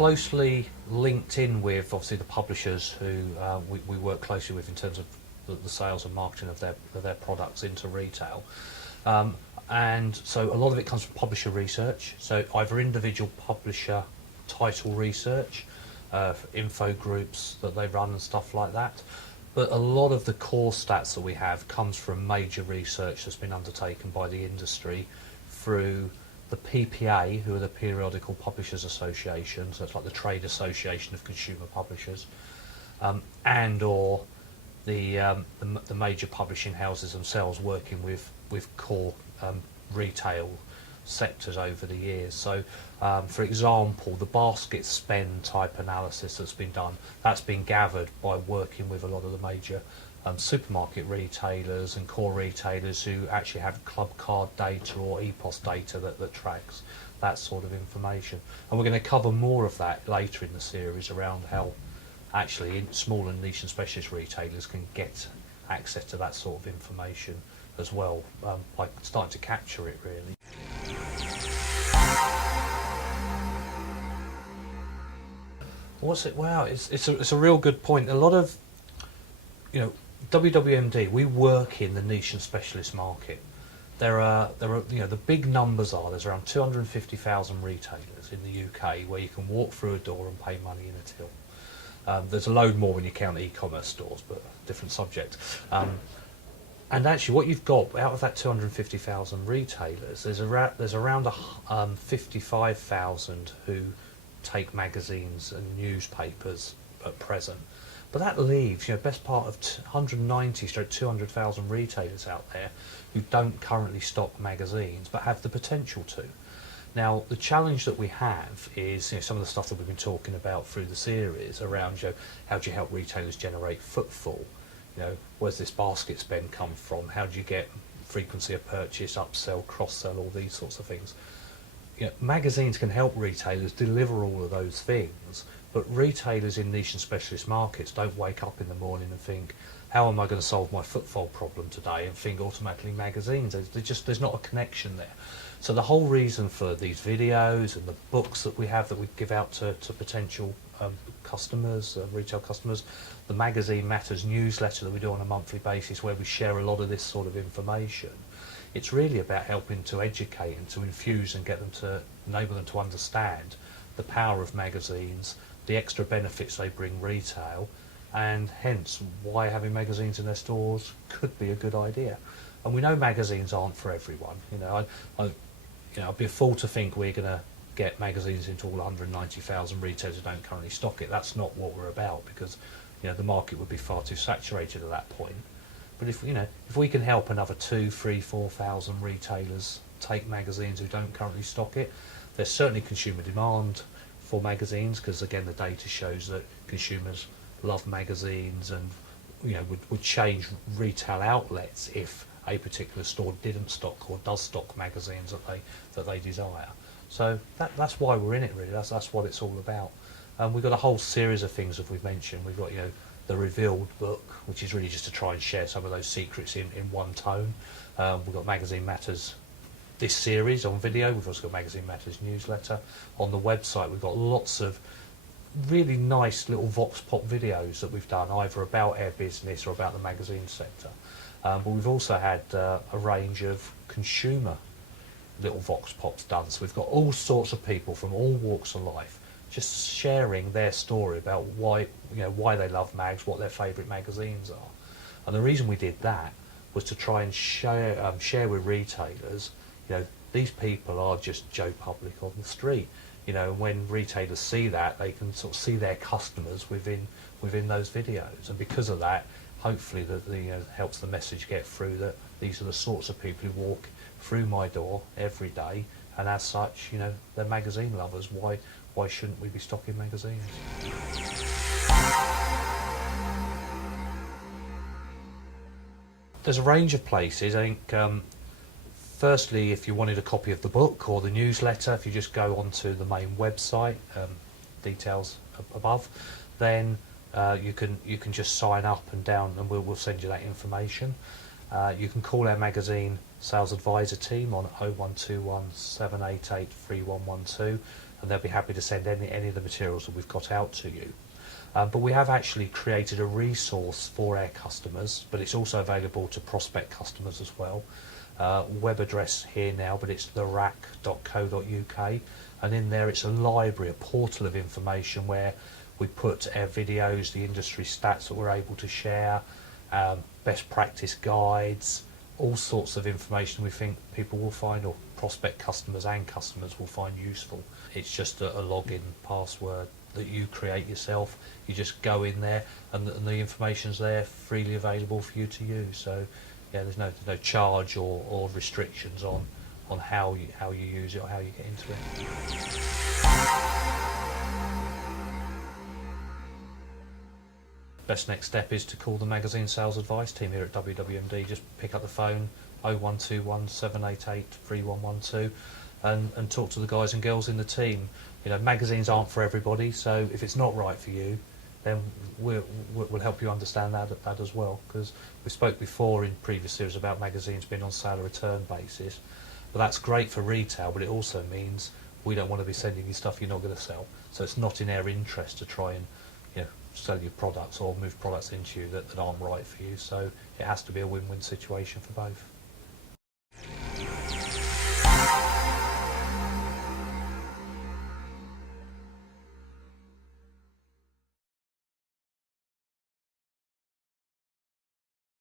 closely linked in with obviously the publishers who we work closely with in terms of the sales and marketing of their products into retail. And so a lot of it comes from publisher research, so either individual publisher title research, info groups that they run and stuff like that. But a lot of the core stats that we have comes from major research that's been undertaken by the industry through the PPA, who are the Periodical Publishers Association, so it's like the Trade Association of Consumer Publishers, and or the major publishing houses themselves working with core retail sectors over the years. So for example, the basket spend type analysis that's been done, that's been gathered by working with a lot of the major supermarket retailers and core retailers who actually have club card data or EPOS data that tracks that sort of information. And we're going to cover more of that later in the series around how actually small and niche and specialist retailers can get access to that sort of information as well, by starting to capture it really. What's it? Wow, it's a real good point. A lot of, WWMD, we work in the niche and specialist market. There are the big numbers are there's around 250,000 retailers in the UK where you can walk through a door and pay money in a till. There's a load more when you count e-commerce stores, but different subject. And actually, what you've got out of that 250,000 retailers, there's around 55,000 who take magazines and newspapers at present. But that leaves, best part of 190-200,000 retailers out there who don't currently stock magazines but have the potential to. Now, the challenge that we have is some of the stuff that we've been talking about through the series around how do you help retailers generate footfall? Where's this basket spend come from? How do you get frequency of purchase, upsell, cross-sell, all these sorts of things? Magazines can help retailers deliver all of those things, but retailers in niche and specialist markets don't wake up in the morning and think, how am I going to solve my footfall problem today, and think automatically magazines. There's not a connection there. So the whole reason for these videos and the books that we have that we give out to potential customers, retail customers, the Magazine Matters newsletter that we do on a monthly basis where we share a lot of this sort of information, it's really about helping to educate and to infuse and enable them to understand the power of magazines, the extra benefits they bring retail, and hence why having magazines in their stores could be a good idea. And we know magazines aren't for everyone. I'd be a fool to think we're going to get magazines into all 190,000 retailers who don't currently stock it. That's not what we're about, because the market would be far too saturated at that point. But if we can help another 2,000, 3,000, 4,000 retailers take magazines who don't currently stock it, there's certainly consumer demand for magazines, because again the data shows that consumers love magazines and would change retail outlets if a particular store didn't stock or does stock magazines that they desire. So that's why we're in it really. That's what it's all about. We've got a whole series of things that we've mentioned. We've got the Revealed book, which is really just to try and share some of those secrets in one tone. We've got Magazine Matters, this series on video. We've also got Magazine Matters newsletter. On the website we've got lots of really nice little vox pop videos that we've done either about our business or about the magazine sector. But we've also had a range of consumer little vox pops done. So we've got all sorts of people from all walks of life just sharing their story about why they love mags, what their favourite magazines are. And the reason we did that was to try and share with retailers, these people are just Joe Public on the street. When retailers see that, they can sort of see their customers within those videos, and because of that, hopefully that helps the message get through that these are the sorts of people who walk through my door every day, and as such, they're magazine lovers. Why shouldn't we be stocking magazines? There's a range of places. I think firstly, if you wanted a copy of the book or the newsletter, if you just go onto the main website, details above, then you can just sign up and down, and we'll send you that information. You can call our magazine sales advisor team on 0121 788 3112, and they'll be happy to send any of the materials that we've got out to you. But we have actually created a resource for our customers, but it's also available to prospect customers as well. Web address here now, but it's therack.co.uk, and in there it's a library, a portal of information where we put our videos, the industry stats that we're able to share, best practice guides, all sorts of information we think people will find, or prospect customers and customers will find useful. It's just a login password that you create yourself. You just go in there, and the information's there, freely available for you to use. So yeah, there's no charge or restrictions on how you use it or how you get into it. Best next step is to call the magazine sales advice team here at WWMD. Just pick up the phone, 0121 788 3112, and talk to the guys and girls in the team. You know, magazines aren't for everybody, so if it's not right for you, then we'll help you understand that as well. Because we spoke before in previous series about magazines being on sale or return basis, but that's great for retail, but it also means we don't want to be sending you stuff you're not going to sell. So it's not in our interest to try and, you know, sell you products or move products into you that aren't right for you. So it has to be a win-win situation for both.